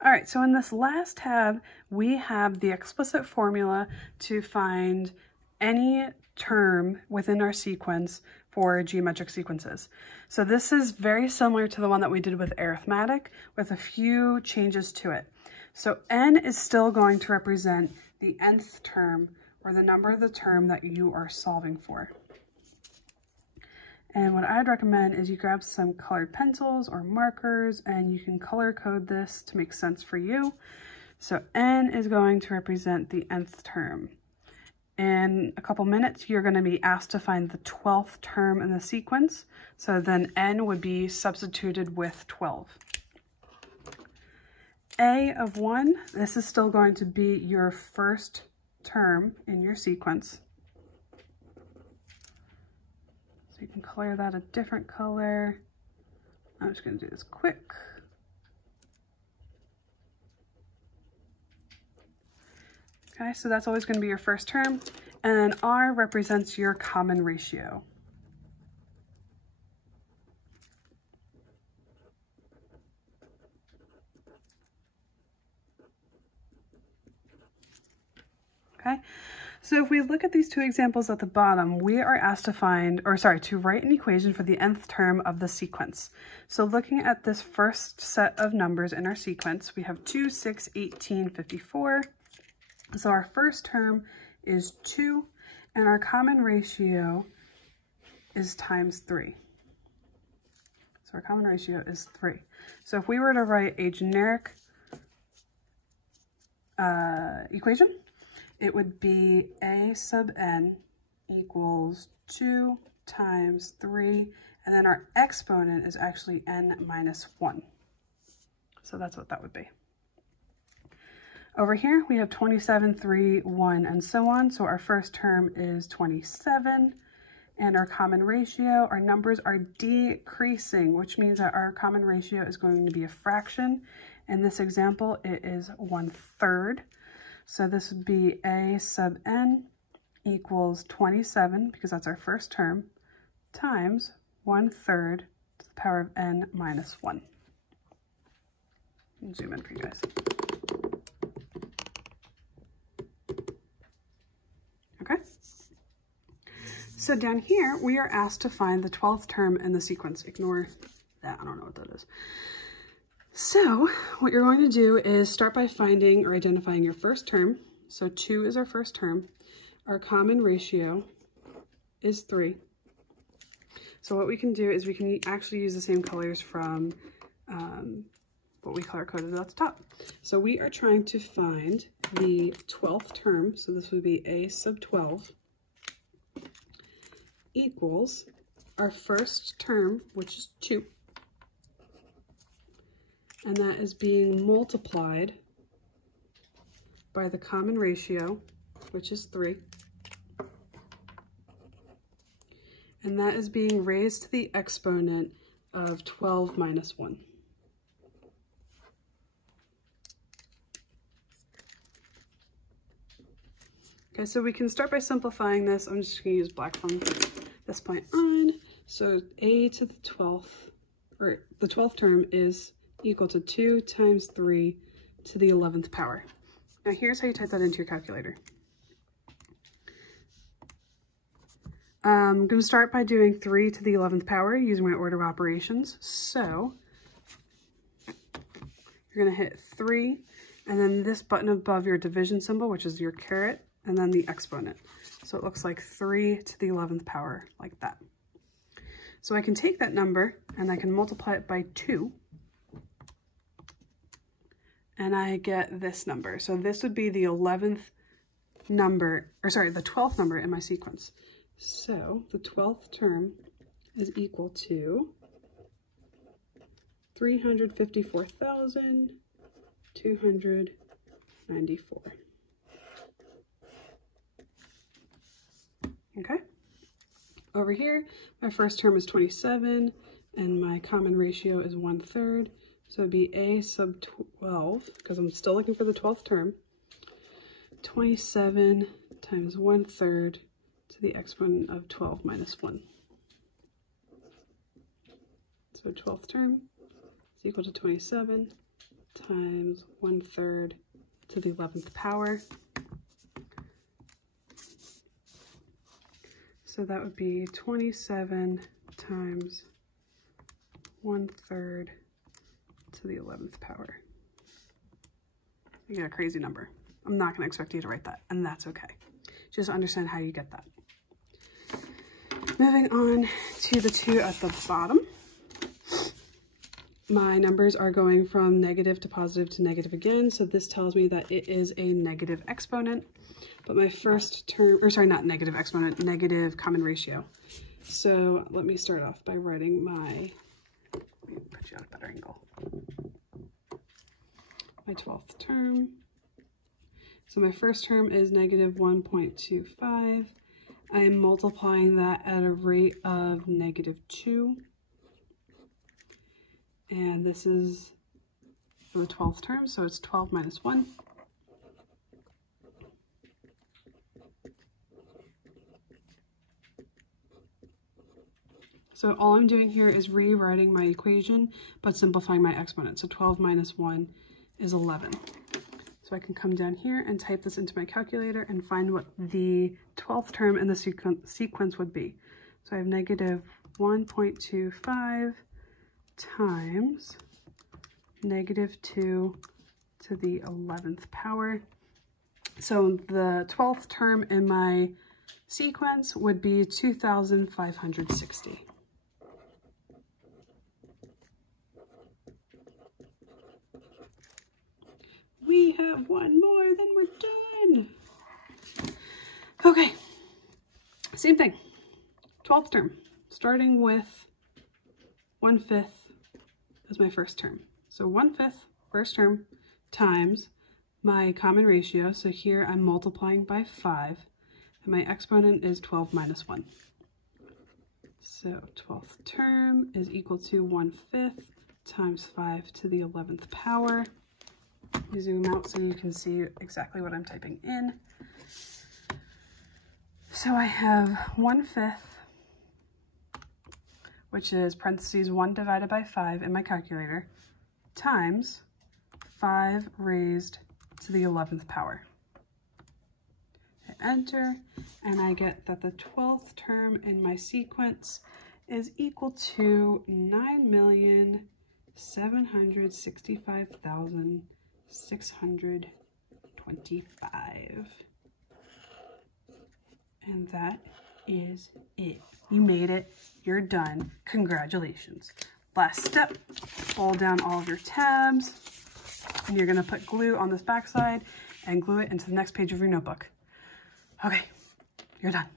All right, so in this last tab, we have the explicit formula to find any term within our sequence for geometric sequences. So this is very similar to the one that we did with arithmetic, with a few changes to it. So n is still going to represent the nth term, or the number of the term that you are solving for. And what I'd recommend is you grab some colored pencils or markers and you can color code this to make sense for you. So n is going to represent the nth term. In a couple minutes, you're going to be asked to find the 12th term in the sequence. So then n would be substituted with 12. A of 1, this is still going to be your first term in your sequence. So you can color that a different color. I'm just going to do this quick. Okay, so that's always going to be your first term. And then R represents your common ratio. Okay, so if we look at these two examples at the bottom, we are asked to to write an equation for the nth term of the sequence. So looking at this first set of numbers in our sequence, we have 2, 6, 18, 54. So our first term is 2, and our common ratio is times 3. So our common ratio is 3. So if we were to write a generic equation, it would be a sub n equals 2 times 3, and then our exponent is actually n minus 1. So that's what that would be. Over here, we have 27, 3, 1, and so on. So our first term is 27, and our common ratio, our numbers are decreasing, which means that our common ratio is going to be a fraction. In this example, it is 1/3. So this would be a sub n equals 27, because that's our first term, times 1/3 to the power of n minus 1. I'll zoom in for you guys. Okay. So down here, we are asked to find the 12th term in the sequence. Ignore that, I don't know what that is. So what you're going to do is start by finding or identifying your first term. So 2 is our first term. Our common ratio is 3. So what we can do is we can actually use the same colors from what we color coded at the top. So we are trying to find the 12th term. So this would be a sub 12 equals our first term, which is 2. And that is being multiplied by the common ratio, which is 3. And that is being raised to the exponent of 12 minus 1. Okay, so we can start by simplifying this. I'm just going to use black from this point on. So a to the 12th, or the 12th term is equal to 2 times 3 to the 11th power. Now here's how you type that into your calculator. I'm going to start by doing 3 to the 11th power using my order of operations. So you're going to hit 3, and then this button above your division symbol, which is your caret, and then the exponent. So it looks like 3 to the 11th power, like that. So I can take that number and I can multiply it by 2, and I get this number. So this would be the 11th number, or sorry, the 12th number in my sequence. So the 12th term is equal to 354,294. Okay. Over here, my first term is 27, and my common ratio is 1/3. So it'd be a sub 12, because I'm still looking for the 12th term. 27 times 1/3 to the exponent of 12 minus 1. So 12th term is equal to 27 times 1/3 to the 11th power. So that would be 27 times 1/3 to the 11th power. You get a crazy number. I'm not going to expect you to write that, and that's okay. Just understand how you get that. Moving on to the 2 at the bottom. My numbers are going from negative to positive to negative again, so this tells me that it is a negative exponent. But my first term, or sorry, not negative exponent, negative common ratio. So let me start off by writing my, let me put you at a better angle. My 12th term. So my first term is negative 1.25. I am multiplying that at a rate of -2. And this is for the 12th term, so it's 12 minus 1. So all I'm doing here is rewriting my equation, but simplifying my exponent. So 12 minus 1 is 11. So I can come down here and type this into my calculator and find what the 12th term in the sequence would be. So I have negative 1.25 times -2 to the 11th power. So the 12th term in my sequence would be 2,560. We have one more, then we're done. Okay, same thing. 12th term, starting with 1/5 as my first term. So 1/5 first term times my common ratio. So here I'm multiplying by 5, and my exponent is 12 minus 1. So 12th term is equal to 1/5 times 5 to the 11th power. You zoom out so you can see exactly what I'm typing in. So I have 1/5, which is parentheses 1 divided by 5 in my calculator, times 5 raised to the 11th power. Hit enter, and I get that the 12th term in my sequence is equal to 9,765,625. And that is it. You made it. You're done. Congratulations. Last step, fold down all of your tabs, and you're going to put glue on this backside and glue it into the next page of your notebook. Okay, you're done.